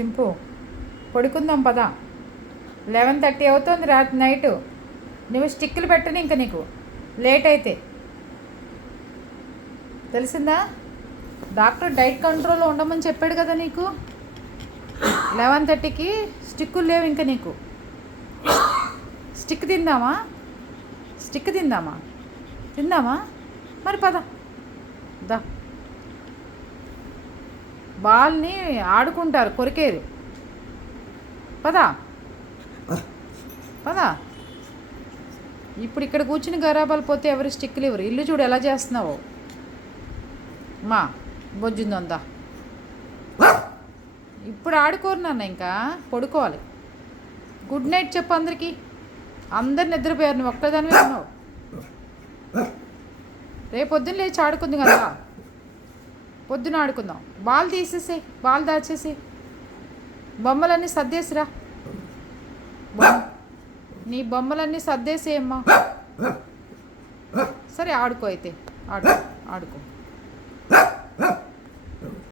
సింపు పడుకుందాం పదా. 11:30 అవుతుంది రాత్రి నైటు. నువ్వు స్టిక్కులు పెట్టను ఇంక నీకు లేట్ అయితే, తెలిసిందా? డాక్టర్ డైట్ కంట్రోల్లో ఉండమని చెప్పాడు కదా నీకు. 11:30కి స్టిక్కులు లేవు ఇంక నీకు. స్టిక్ తిందామా? స్టిక్ తిందామా? తిందామా మరి పద దా. బాల్ని ఆడుకుంటారు కొరికేది. పదా పదా. ఇప్పుడు ఇక్కడ కూర్చుని గరాబాలు పోతే ఎవరు స్టిక్కులు ఇవ్వరు. ఇల్లు చూడు ఎలా చేస్తున్నావో. మా బొజ్జుందా, ఇప్పుడు ఆడుకోరు నాన్న, ఇంకా పడుకోవాలి. గుడ్ నైట్ చెప్పు అందరికీ. అందరు నిద్రపోయారు, నువ్వు ఒక్కదానివే ఉన్నావు. రేపు పొద్దున్న లేచి ఆడుకుంది కదా, పొద్దున ఆడుకుందాం. బాల్ తీసేసి బాల్ దాచేసి బొమ్మలన్నీ సర్దేసిరా. నీ బొమ్మలన్నీ సర్దేసేయమ్మా. సరే ఆడుకో అయితే, ఆడుకో ఆడుకో.